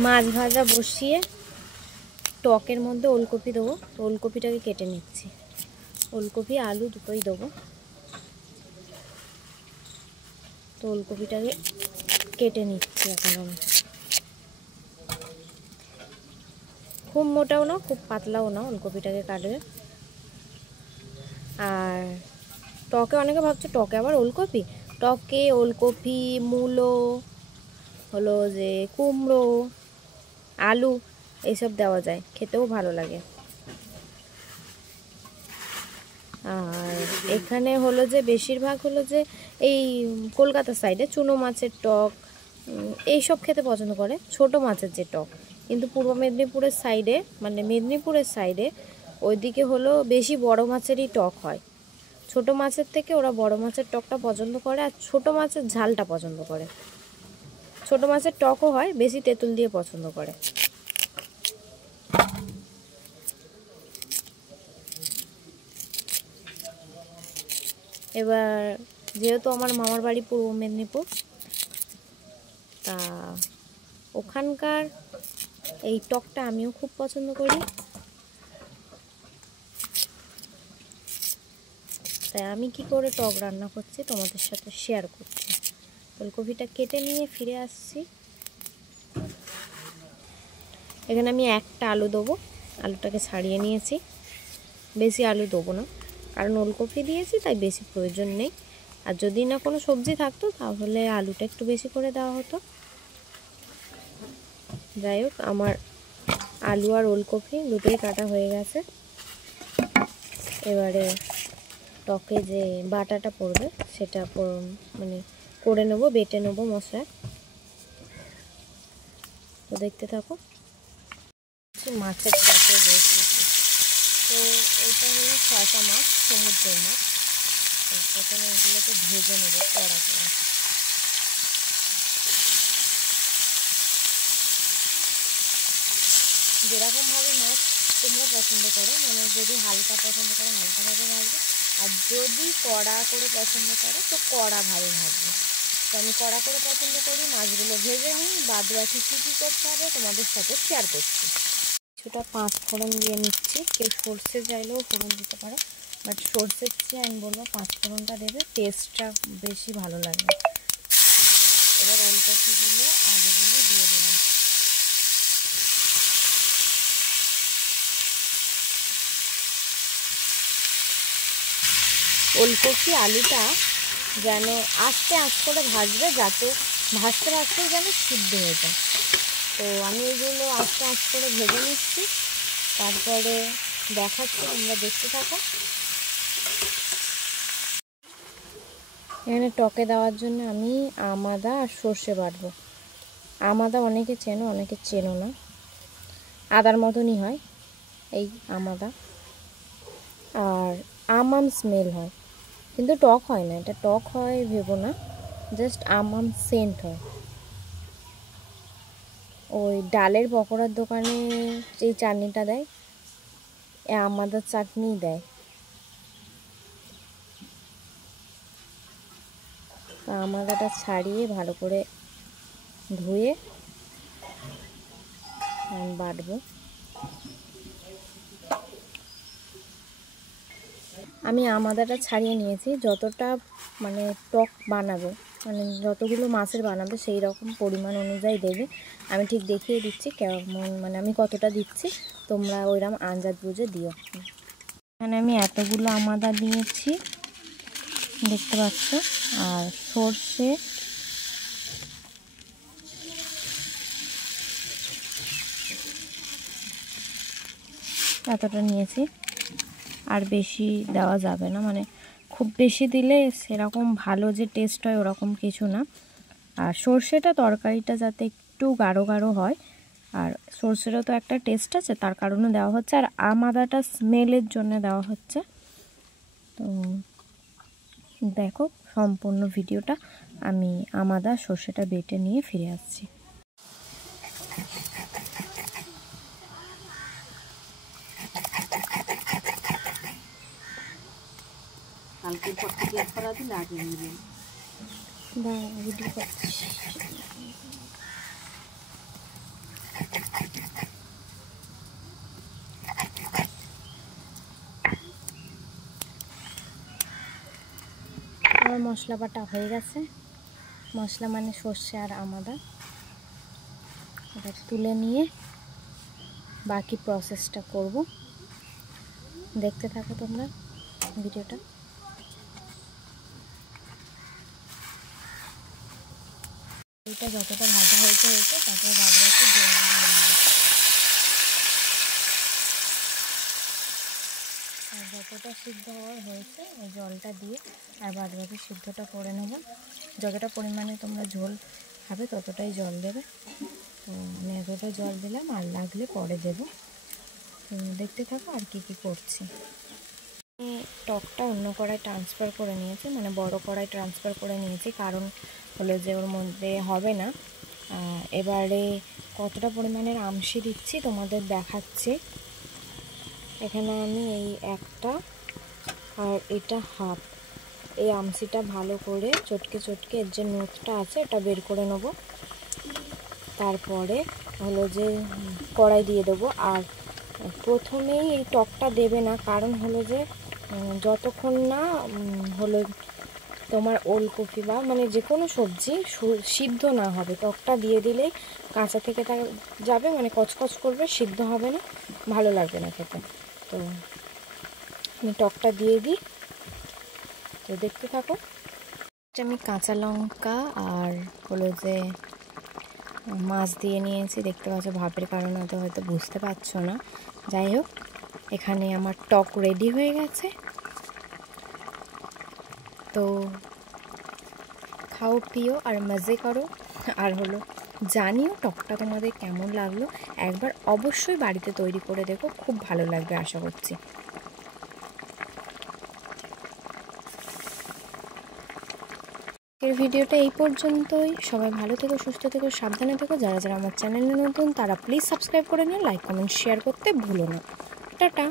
মাছ ভাজা বসিয়ে টকের মধ্যে ওলকপি দেবো। তো ওলকপিটাকে কেটে নিচ্ছি, ওলকপি আলু দুটোই দেবো। তো ওলকপিটাকে কেটে নিচ্ছি এখন আমি। খুব মোটাও না খুব পাতলাও না, ওলকপিটাকে কাটবে। আর টকে অনেকে ভাবছে টকে আবার ওলকপি, টকে ওলকপি, মূলো, হলো যে কুমড়ো, আলু এইসব দেওয়া যায়, খেতেও ভালো লাগে। আর এখানে হলো যে বেশিরভাগ হলো যে এই কলকাতা সাইডে চুনো মাছের টক এইসব খেতে পছন্দ করে, ছোট মাছের যে টক। কিন্তু পূর্ব মেদিনীপুরের সাইডে, মানে মেদিনীপুরের সাইডে ওইদিকে হলো বেশি বড় মাছেরই টক হয়। ছোট মাছের থেকে ওরা বড় মাছের টকটা পছন্দ করে, আর ছোট মাছের ঝালটা পছন্দ করে। ছোট মাছের টকও হয়, বেশি তেঁতুল দিয়ে পছন্দ করে। এবার যেহেতু আমার মামার বাড়ি পূর্ব মেদিনীপুর, তা ওখানকার এই টকটা আমিও খুব পছন্দ করি। তাই আমি কি করে টক রান্না করছি তোমাদের সাথে শেয়ার করছি। ফুলকপিটা কেটে নিয়ে ফিরে আসছি। এখানে আমি একটা আলু দেবো, আলুটাকে ছাড়িয়ে নিয়েছি। বেশি আলু দেবো না, কারণ ওলকপি দিয়েছি তাই বেশি প্রয়োজন নেই। আর যদি না কোনো সবজি থাকতো তাহলে আলুটা একটু বেশি করে দেওয়া হতো। যাই হোক, আমার আলু আর ওলকপি দুটোই কাটা হয়ে গেছে। এবারে টকে যে বাটাটা পড়বে সেটা মানে করে নেবো, বেটে নেবো মশলা। তো দেখতে থাকো। মাছের টকে বসিয়েছি। তো এটা হলো শসা মাছ, সমুদ্রের মাছ। তো প্রথমে এগুলোকে ভেজে নেবো কড়া করে। যেরকমভাবে মাছ তোমরা পছন্দ করো, মানে যদি হালকা পছন্দ করো হালকাভাবে ভাজবে, আর যদি কড়া করে পছন্দ করো তো কড়াভাবে ভাজবে। তো আমি কড়া করে পছন্দ করি, মাছগুলো ভেজে নিই, বাদ বাকি কী কী করতে হবে তোমাদের সাথে শেয়ার করছি। কিছুটা 5 ফোড়ন দিয়ে নিচ্ছি। কেউ সর্ষে চাইলেও ফোড়ন দিতে পারো, বাট সর্ষের চেয়ে আমি বলবো 5 ফোড়নটা দেবে, টেস্টটা বেশি ভালো লাগবে। এবার ওলকপিগুলো আলুগুলো দিয়ে দিলাম। ওলকপি আলুটা যেন আস্তে আস্তে করে ভাজবে, যাতে ভাজতে ভাজতেই যেন সিদ্ধ হয়ে যায়। তো আমি এগুলো আস্তে আস্তে করে ভেজে নিচ্ছি, তারপরে দেখাচ্ছি, তোমরা দেখতে থাকো। এখানে টকে দেওয়ার জন্য আমি আমাদা আর সর্ষে বাটবো। আমাদা অনেকে চেনো অনেকে চেনো না, আদার মতনই হয় এই আমাদা, আর আম স্মেল হয়, কিন্তু টক হয় না। এটা টক হয় ভেবো না, জাস্ট আম সেন্ট হয়। ওই ডালের পকোড়ার দোকানে যেই চাটনিটা দেয়, এ আমাদার চাটনি দেয়। আমাদাটা ছাড়িয়ে ভালো করে ধুয়ে বাটবো। আমি আমাদাটা ছাড়িয়ে নিয়েছি। যতটা মানে টক বানাবে, মানে যতগুলো মাছের বানাবে সেই রকম পরিমাণ অনুযায়ী দেবে। আমি ঠিক দেখিয়ে দিচ্ছি কেমন, মানে আমি কতটা দিচ্ছি, তোমরা ওইরকম আন্দাজ বুঝে দিও। এখানে আমি এতগুলো আমাদা নিয়েছি দেখতে পাচ্ছ, আর সর্ষে এতটা নিয়েছি। আর বেশি দেওয়া যাবে না, মানে খুব বেশি দিলে সেরকম ভালো যে টেস্ট হয় ওরকম কিছু না। আর সর্ষেটা তরকারিটা যাতে একটু গাঢ় গাঢ় হয়, আর সর্ষেরও তো একটা টেস্ট আছে, তার কারণে দেওয়া হচ্ছে। আর আমাদাটা স্মেলের জন্য দেওয়া হচ্ছে। তো দেখো সম্পূর্ণ ভিডিওটা, আমি আমাদা সর্ষেটা বেটে নিয়ে ফিরে আসছি। কালকে পড়তে ক্লাস করা দিলে আগে নিবেন বা ভিডিও করছি। মশলা বাটা হয়ে গেছে। মশলা মানে সর্ষে আর আদা। এটা তুলে নিয়ে বাকি প্রসেসটা করব। দেখতে থাকো তোমরা ভিডিওটা। এটা যতটা ভাজা হয়েছে তারপরে বাদবাকি জল দিয়ে নেব। আর যতটা সিদ্ধ হওয়ার হয়েছে ওই জলটা দিয়ে আর বাদবাকি সিদ্ধটা করে নেব। যতটা পরিমাণে তোমরা ঝোল খাবে ততটাই জল দেবে। তো আমি এতটা জল দিলাম, আর লাগলে পরে দেব। তো দেখতে থাকো আর কি করছি। টকটা অন্য কড়াই ট্রান্সফার করে নিয়েছি, মানে বড় কড়াই ট্রান্সফার করে নিয়েছি, কারণ হলো যে ওর মধ্যে হবে না। এবারে কতটা পরিমাণের আমশি দিচ্ছি তোমাদের দেখাচ্ছি। এখানে আমি এই একটা আর এটা হাফ, এই আমশিটা ভালো করে চটকে চটকে এর যে নখটা আছে এটা বের করে নেব। তারপরে হলো যে কড়াই দিয়ে দেবো। আর প্রথমেই এই টকটা দেবে না, কারণ হলো যে যতক্ষণ না হলো তোমার ওলকপি বা মানে যে কোনো সবজি সিদ্ধ না হবে, টকটা দিয়ে দিলেই কাঁচা থেকে যাবে, মানে কচকচ করবে, সিদ্ধ হবে না, ভালো লাগবে না খেতে। তো আমি টকটা দিয়ে দিই। তো দেখতে থাকো। আমি কাঁচা লঙ্কা আর হলো যে মাছ দিয়ে নিয়েছি, দেখতে পাচ্ছ, ভাবের কারণে তো হয়তো বুঝতে পারছো না। যাই হোক, এখানে আমার টক রেডি হয়ে গেছে। তো খাও, পিও আর মজে করো। আর হলো জানিও টকটা তোমাদের কেমন লাগলো। একবার অবশ্যই বাড়িতে তৈরি করে দেখো, খুব ভালো লাগবে আশা করছি। এর ভিডিওটা এই পর্যন্তই। সবাই ভালো থেকো, সুস্থ থেকো, সাবধানে থেকো। যারা যারা আমার চ্যানেলে নতুন তারা প্লিজ সাবস্ক্রাইব করে নিও, লাইক কমেন্ট শেয়ার করতে ভুলো না। টাটা।